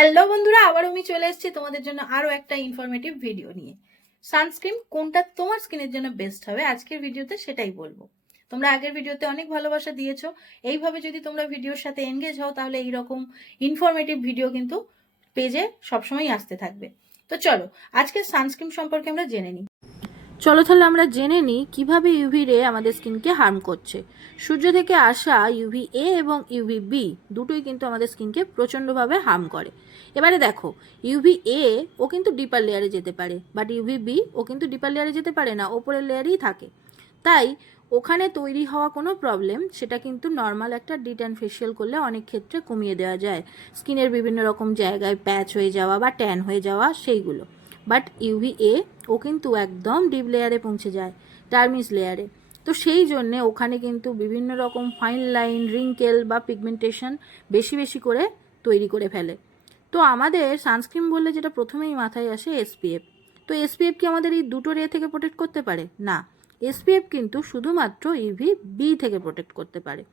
Hello বন্ধুরা, আবার আমি চলে এসেছি তোমাদের জন্য আরো একটা ইনফরমেটিভ ভিডিও নিয়ে। সানস্ক্রিন কোনটা তোমার স্কিনের জন্য বেস্ট হবে আজকের ভিডিওতে সেটাই বলবো। তোমরা আগের ভিডিওতে অনেক ভালোবাসা দিয়েছো। এইভাবে যদি তোমরা ভিডিওর সাথে এনগেজ হও তাহলে এইরকম ইনফরমেটিভ ভিডিও কিন্তু পেজে সবসময় আসতে থাকবে। তো চলো আজকে সানস্ক্রিন সম্পর্কে আমরা জেনে নিই। চলো তাহলে আমরা জেনে নিই কিভাবে ইউভি রে আমাদের স্কিনকে হার্ম করছে। সূর্য থেকে আসা ইউভি এ এবং ইউভি বি দুটোই কিন্তু আমাদের স্কিনকে প্রচণ্ডভাবে হার্ম করে। এবারে দেখো, ইউভি এ ও কিন্তু ডিপার লেয়ারে যেতে পারে, বাট ইউভি বি ও কিন্তু ডিপার লেয়ারে যেতে পারে না, ওপরের লেয়ারেই থাকে। তাই ওখানে তৈরি হওয়া কোনো প্রবলেম সেটা কিন্তু নর্মাল একটা ডিট্যান ফেশিয়াল করলে অনেক ক্ষেত্রে কমিয়ে দেওয়া যায়। স্কিনের বিভিন্ন রকম জায়গায় প্যাচ হয়ে যাওয়া বা ট্যান হয়ে যাওয়া সেইগুলো। বাট ইউভি এ ও কিন্তু একদম ডিপ লেয়ারে পৌঁছে যায়, ডার্মিস লেয়ারে। তো সেই জন্যে ওখানে কিন্তু বিভিন্ন রকম ফাইন লাইন, রিঙ্কেল বা পিগমেন্টেশন বেশি বেশি করে তৈরি করে ফেলে। তো আমাদের সানস্ক্রিন বললে যেটা প্রথমেই মাথায় আসে এসপিএফ। তো এসপিএফ কি আমাদের এই দুটো রে থেকে প্রোটেক্ট করতে পারে? না, এসপিএফ কিন্তু শুধুমাত্র ইউভি বি থেকে প্রোটেক্ট করতে পারে।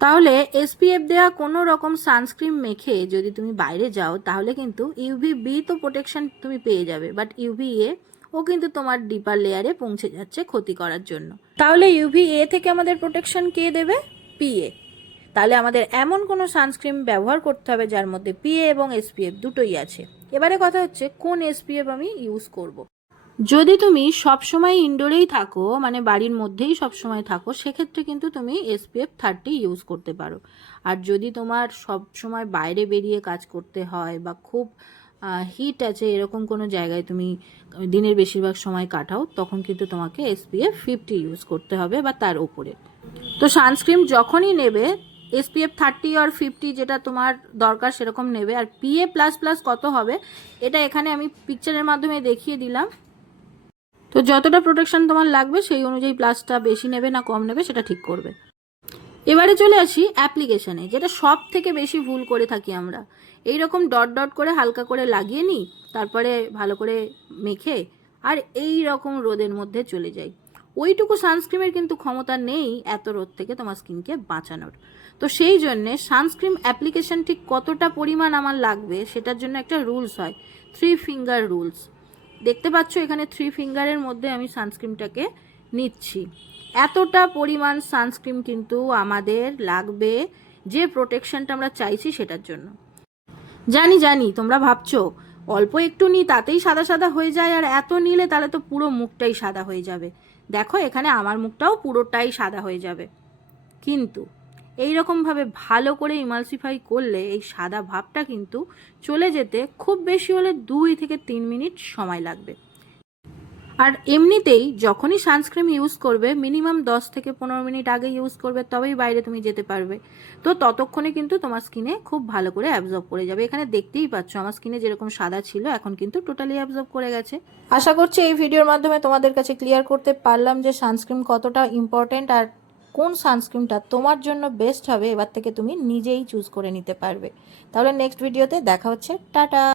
তাহলে এসপিএফ দেওয়া কোনো রকম সানস্ক্রিন মেখে যদি তুমি বাইরে যাও তাহলে কিন্তু ইউভি বি তো প্রোটেকশন তুমি পেয়ে যাবে, বাট ইউভি এ ও কিন্তু তোমার ডিপার লেয়ারে পৌঁছে যাচ্ছে ক্ষতি করার জন্য। তাহলে ইউভি এ থেকে আমাদের প্রোটেকশন কে দেবে? পিএ। তাহলে আমাদের এমন কোনো সানস্ক্রিন ব্যবহার করতে হবে যার মধ্যে পিএ এবং এসপিএফ দুটোই আছে। এবারে কথা হচ্ছে কোন এসপিএফ আমি ইউজ করব। যদি তুমি সবসময় ইনডোরেই থাকো, মানে বাড়ির মধ্যেই সবসময় থাকো, সেক্ষেত্রে কিন্তু তুমি SPF 30 ইউজ করতে পারো। আর যদি তোমার সব সময় বাইরে বেরিয়ে কাজ করতে হয় বা খুব হিট আছে এরকম কোনো জায়গায় তুমি দিনের বেশিরভাগ সময় কাটাও, তখন কিন্তু তোমাকে SPF 50 ইউজ করতে হবে বা তার উপরে। তো সানস্ক্রিন যখনই নেবে SPF 30 আর 50 যেটা তোমার দরকার সেরকম নেবে। আর PA++ কত হবে এটা এখানে আমি পিকচারের মাধ্যমে দেখিয়ে দিলাম। তো যতটা প্রোটেকশন তোমার লাগবে সেই অনুযায়ী প্লাসটা বেশি নেবে না কম নেবে সেটা ঠিক করবে। এবারে চলে আসি অ্যাপ্লিকেশনে, যেটা সব থেকে বেশি ভুল করে থাকি আমরা। এই রকম ডট ডট করে হালকা করে লাগিয়ে নিই, তারপরে ভালো করে মেখে আর এই রকম রোদের মধ্যে চলে যাই। ওইটুকু সানস্ক্রিনের কিন্তু ক্ষমতা নেই এত রোদ থেকে তোমার স্কিনকে বাঁচানোর। তো সেই জন্যে সানস্ক্রিন অ্যাপ্লিকেশন ঠিক কতটা পরিমাণ আমার লাগবে সেটার জন্য একটা রুলস হয়, 3 ফিঙ্গার রুলস। দেখতে পাচ্ছ এখানে 3 ফিঙ্গারের মধ্যে আমি সানস্ক্রিনটাকে নিচ্ছি। এতটা পরিমাণ সানস্ক্রিন কিন্তু আমাদের লাগবে যে প্রোটেকশনটা আমরা চাইছি সেটার জন্য। জানি জানি তোমরা ভাবছো অল্প একটু নিই তাতেই সাদা সাদা হয়ে যায়, আর এত নিলে তাহলে তো পুরো মুখটাই সাদা হয়ে যাবে। দেখো এখানে আমার মুখটাও পুরোটাই সাদা হয়ে যাবে, কিন্তু এইরকমভাবে ভালো করে ইমালসিফাই করলে এই সাদা ভাবটা কিন্তু চলে যেতে খুব বেশি হলে 2 থেকে 3 মিনিট সময় লাগবে। আর এমনিতেই যখনই সানস্ক্রিন ইউজ করবে মিনিমাম 10 থেকে 15 মিনিট আগে ইউজ করবে, তবেই বাইরে তুমি যেতে পারবে। তো ততক্ষণে কিন্তু তোমার স্কিনে খুব ভালো করে অ্যাবজর্ব করে যাবে। এখানে দেখতেই পাচ্ছ আমার স্কিনে যেরকম সাদা ছিল এখন কিন্তু টোটালি অ্যাবজর্ব করে গেছে। আশা করছি এই ভিডিওর মাধ্যমে তোমাদের কাছে ক্লিয়ার করতে পারলাম যে সানস্ক্রিন কতটা ইম্পর্টেন্ট আর কোন সানস্ক্রিনটা তোমার জন্য বেস্ট হবে এবার থেকে তুমি নিজেই চুজ করে নিতে পারবে। তাহলে নেক্সট ভিডিওতে দেখা হচ্ছে, টাটা।